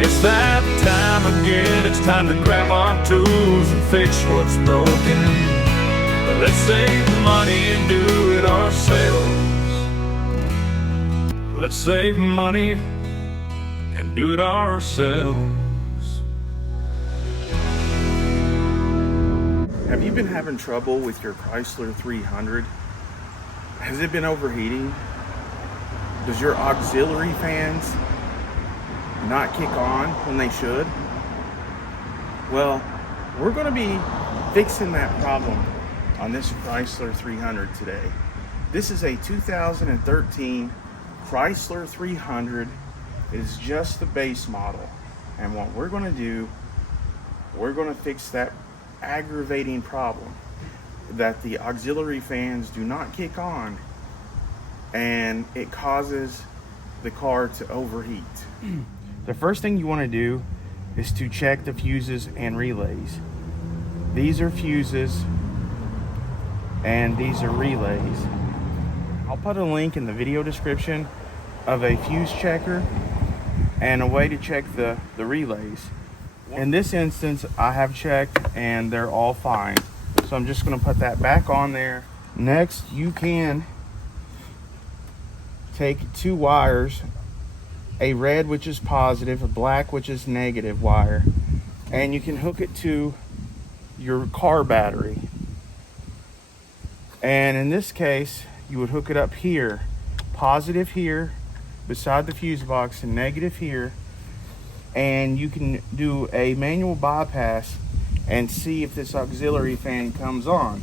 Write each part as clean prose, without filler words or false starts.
It's that time again, it's time to grab our tools and fix what's broken. Let's save money and do it ourselves. Let's save money and do it ourselves. Have you been having trouble with your Chrysler 300? Has it been overheating? Does your auxiliary fans not kick on when they should? Well, we're going to be fixing that problem on this Chrysler 300 today. This is a 2013 Chrysler 300. It is just the base model. And what we're going to do, we're going to fix that aggravating problem that the auxiliary fans do not kick on, and it causes the car to overheat. The first thing you want to do is to check the fuses and relays. These are fuses and these are relays. I'll put a link in the video description of a fuse checker and a way to check the relays. In this instance, I have checked and they're all fine. So I'm just going to put that back on there. Next, you can take two wires, a red which is positive, a black which is negative wire, and you can hook it to your car battery. And in this case, you would hook it up here, positive here beside the fuse box and negative here, and you can do a manual bypass and see if this auxiliary fan comes on.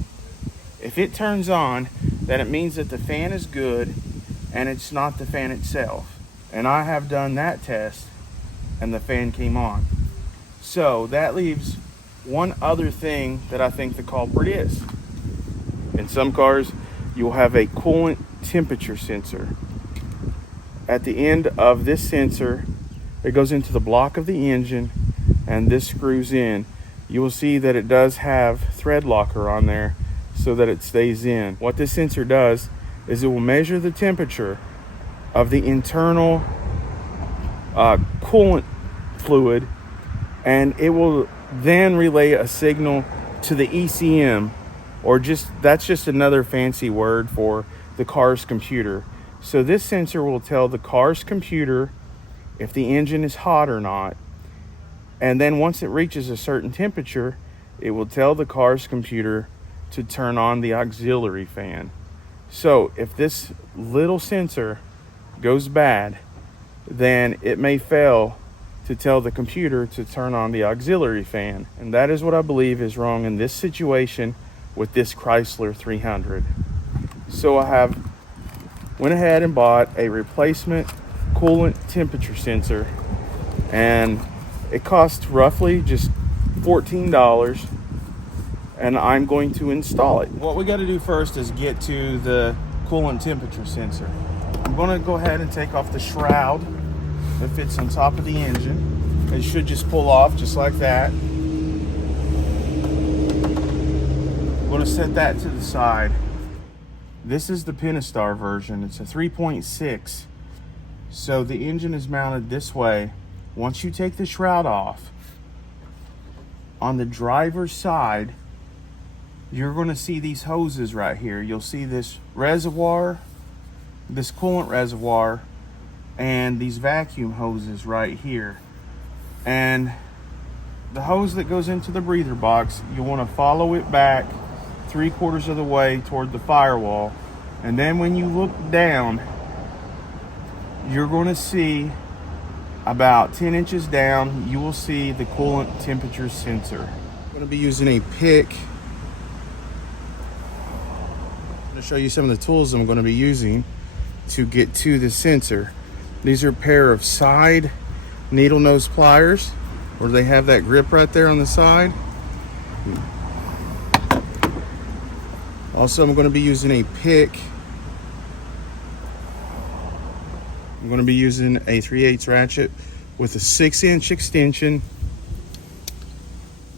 If it turns on, then it means that the fan is good and it's not the fan itself. And I have done that test and the fan came on. So that leaves one other thing that I think the culprit is. In some cars, you'll have a coolant temperature sensor. At the end of this sensor, it goes into the block of the engine and this screws in. You will see that it does have thread locker on there so that it stays in. What this sensor does is it will measure the temperature of the internal coolant fluid, and it will then relay a signal to the ECM, or that's just another fancy word for the car's computer. So this sensor will tell the car's computer if the engine is hot or not. And then once it reaches a certain temperature, it will tell the car's computer to turn on the auxiliary fan. So if this little sensor goes bad, then it may fail to tell the computer to turn on the auxiliary fan. And that is what I believe is wrong in this situation with this Chrysler 300. So I went ahead and bought a replacement coolant temperature sensor, and it cost roughly just $14, and I'm going to install it. What we got to do first is get to the coolant temperature sensor. I'm going to go ahead and take off the shroud that fits on top of the engine. It should just pull off just like that. I'm going to set that to the side. This is the Pentastar version. It's a 3.6. So the engine is mounted this way. Once you take the shroud off, on the driver's side, you're going to see these hoses right here. You'll see this reservoir, this coolant reservoir, and these vacuum hoses right here. And the hose that goes into the breather box, you want to follow it back 3/4 of the way toward the firewall. And then when you look down, you're going to see about 10 inches down, you will see the coolant temperature sensor. I'm going to be using a pick. I'm going to show you some of the tools I'm going to be using to get to the sensor. These are a pair of side needle nose pliers, where they have that grip right there on the side. Also, I'm going to be using a pick. I'm going to be using a 3/8 ratchet with a 6-inch extension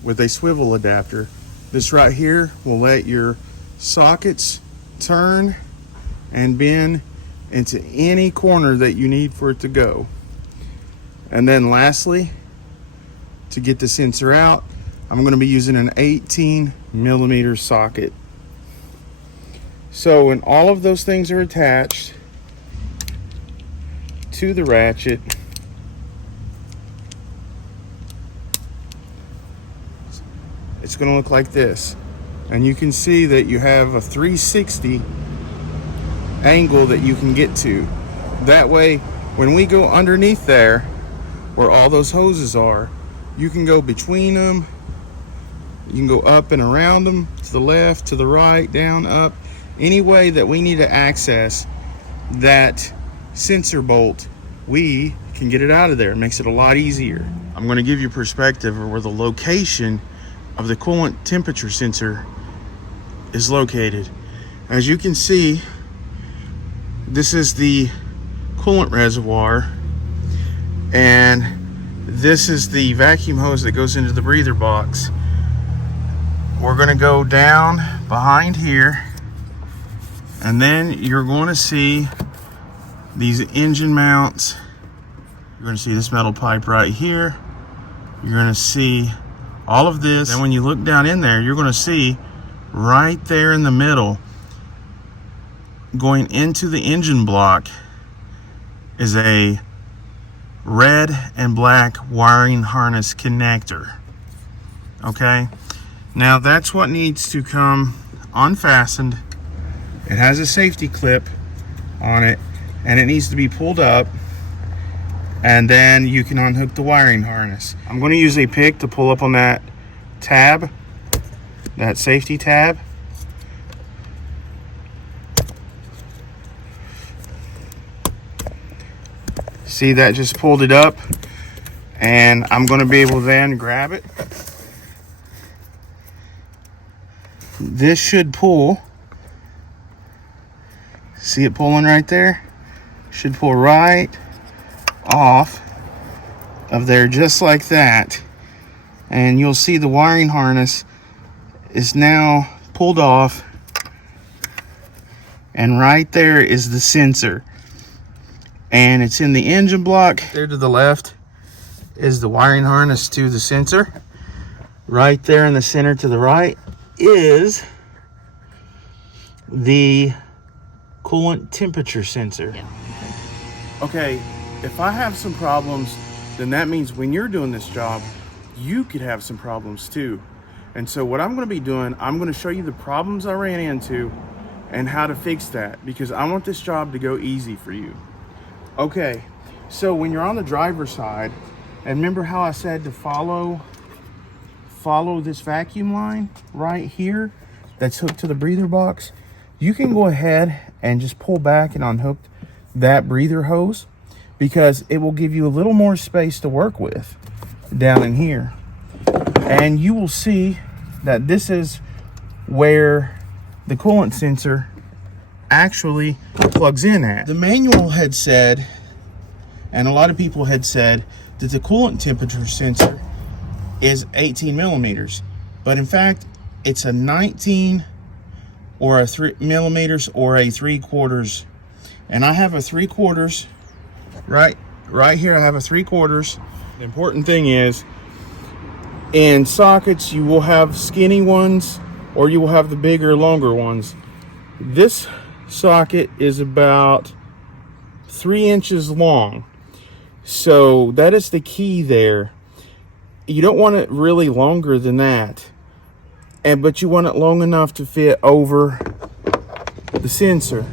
with a swivel adapter. This right here will let your sockets turn and bend into any corner that you need for it to go. And then lastly, to get the sensor out, I'm going to be using an 18mm socket. So when all of those things are attached to the ratchet, it's going to look like this. And you can see that you have a 360 angle that you can get to. That way, when we go underneath there, where all those hoses are, you can go between them. You can go up and around them, to the left, to the right, down, up. Any way that we need to access that sensor bolt, we can get it out of there. It makes it a lot easier. I'm going to give you perspective of where the location of the coolant temperature sensor is located. As you can see, this is the coolant reservoir, and this is the vacuum hose that goes into the breather box. We're going to go down behind here, and then you're going to see these engine mounts. You're going to see this metal pipe right here. You're going to see all of this, and when you look down in there, you're going to see right there in the middle, going into the engine block, is a red and black wiring harness connector. Okay, now that's what needs to come unfastened. It has a safety clip on it, and it needs to be pulled up, and then you can unhook the wiring harness. I'm going to use a pick to pull up on that tab, that safety tab. See, that just pulled it up, and I'm going to be able to then grab it. This should pull. See it pulling right there? Should pull right off of there, just like that. And you'll see the wiring harness is now pulled off, and right there is the sensor, and it's in the engine block. There to the left is the wiring harness to the sensor. Right there in the center to the right is the coolant temperature sensor. Yeah. Okay, if I have some problems, then that means when you're doing this job, you could have some problems too. And so what I'm going to be doing, I'm going to show you the problems I ran into and how to fix that, because I want this job to go easy for you. Okay, so when you're on the driver's side, and remember how I said to follow this vacuum line right here that's hooked to the breather box, you can go ahead and just pull back and unhook that breather hose, because it will give you a little more space to work with down in here. And you will see that this is where the coolant sensor actually plugs in at. The manual had said, and a lot of people had said, that the coolant temperature sensor is 18mm, but in fact it's a 19 or a 3mm or a 3/4, and I have a 3/4 right here. I have a 3/4. The important thing is, in sockets you will have skinny ones or you will have the bigger, longer ones. This socket is about 3 inches long, so that is the key there. You don't want it really longer than that, but you want it long enough to fit over the sensor.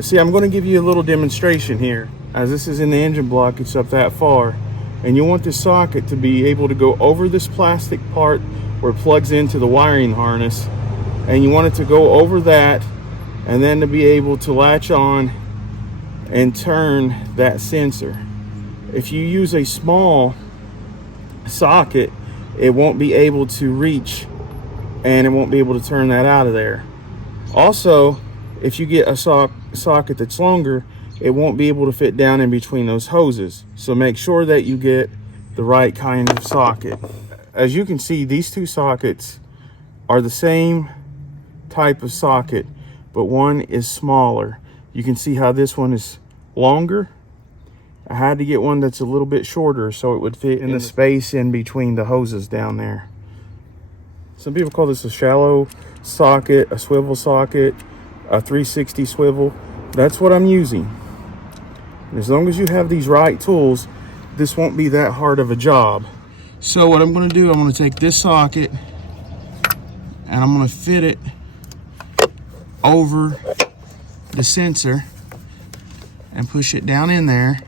See, I'm going to give you a little demonstration here. As this is in the engine block, it's up that far, and you want this socket to be able to go over this plastic part where it plugs into the wiring harness, and you want it to go over that, and then to be able to latch on and turn that sensor. If you use a small socket, it won't be able to reach, and it won't be able to turn that out of there. Also, if you get a socket that's longer, it won't be able to fit down in between those hoses. So make sure that you get the right kind of socket. As you can see, these two sockets are the same type of socket, but one is smaller. You can see how this one is longer I had to get one that's a little bit shorter so it would fit in the space in between the hoses down there. Some people call this a shallow socket, a swivel socket, a 360 swivel. That's what I'm using. And as long as you have these right tools, this won't be that hard of a job. So what I'm going to do, I'm going to take this socket and I'm going to fit it over the sensor and push it down in there.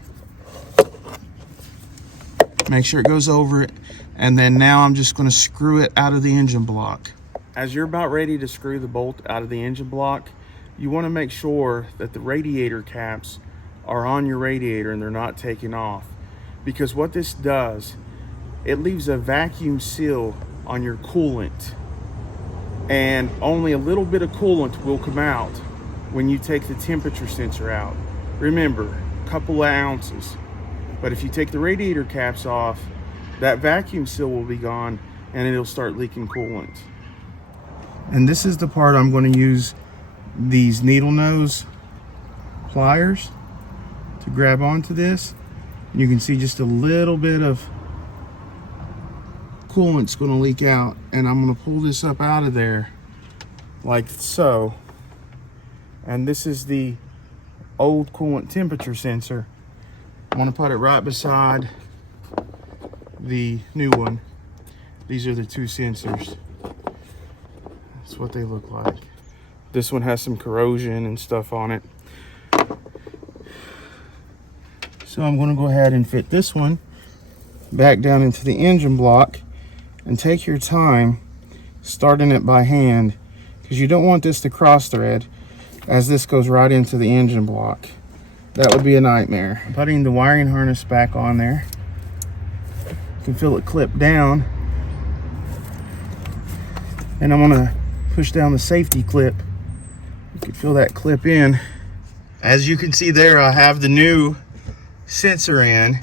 Make sure it goes over it. And then now I'm just going to screw it out of the engine block. As you're about ready to screw the bolt out of the engine block, you want to make sure that the radiator caps are on your radiator and they're not taken off. Because what this does, it leaves a vacuum seal on your coolant. And only a little bit of coolant will come out when you take the temperature sensor out. Remember, a couple of ounces. But if you take the radiator caps off, that vacuum seal will be gone and it'll start leaking coolant. And this is the part I'm going to use these needle nose pliers to grab onto this. You can see just a little bit of coolant's going to leak out, and I'm going to pull this up out of there like so. And this is the old coolant temperature sensor. I want to put it right beside the new one. These are the two sensors. That's what they look like. This one has some corrosion and stuff on it. So I'm going to go ahead and fit this one back down into the engine block, and take your time starting it by hand because you don't want this to cross thread as this goes right into the engine block. That would be a nightmare. Putting the wiring harness back on there. You can feel it clip down. And I'm going to push down the safety clip. You can feel that clip in. As you can see there, I have the new sensor in,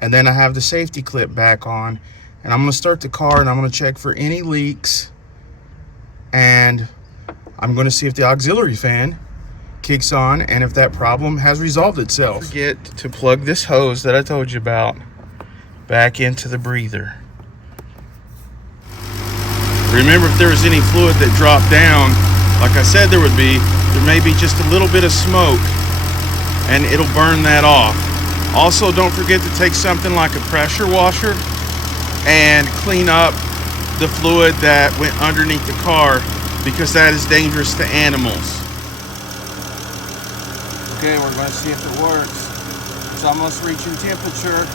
and then I have the safety clip back on. And I'm going to start the car and I'm going to check for any leaks. And I'm going to see if the auxiliary fan kicks on and if that problem has resolved itself. Don't forget to plug this hose that I told you about back into the breather. Remember, if there was any fluid that dropped down, like I said there would be, there may be just a little bit of smoke and it'll burn that off. Also, don't forget to take something like a pressure washer and clean up the fluid that went underneath the car, because that is dangerous to animals. Okay, we're going to see if it works. It's almost reaching temperature.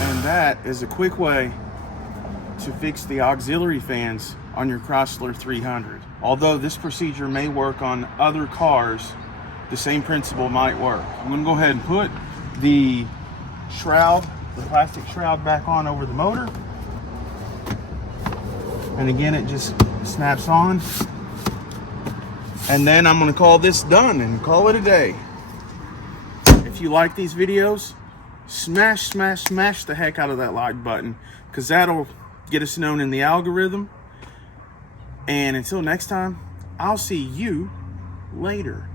And that is a quick way to fix the auxiliary fans on your Chrysler 300. Although this procedure may work on other cars, the same principle might work. I'm going to go ahead and put the shroud, the plastic shroud, back on over the motor. And again, it just snaps on. And then I'm going to call this done and call it a day. If you like these videos, smash the heck out of that like button, because that'll get us known in the algorithm. And until next time, I'll see you later.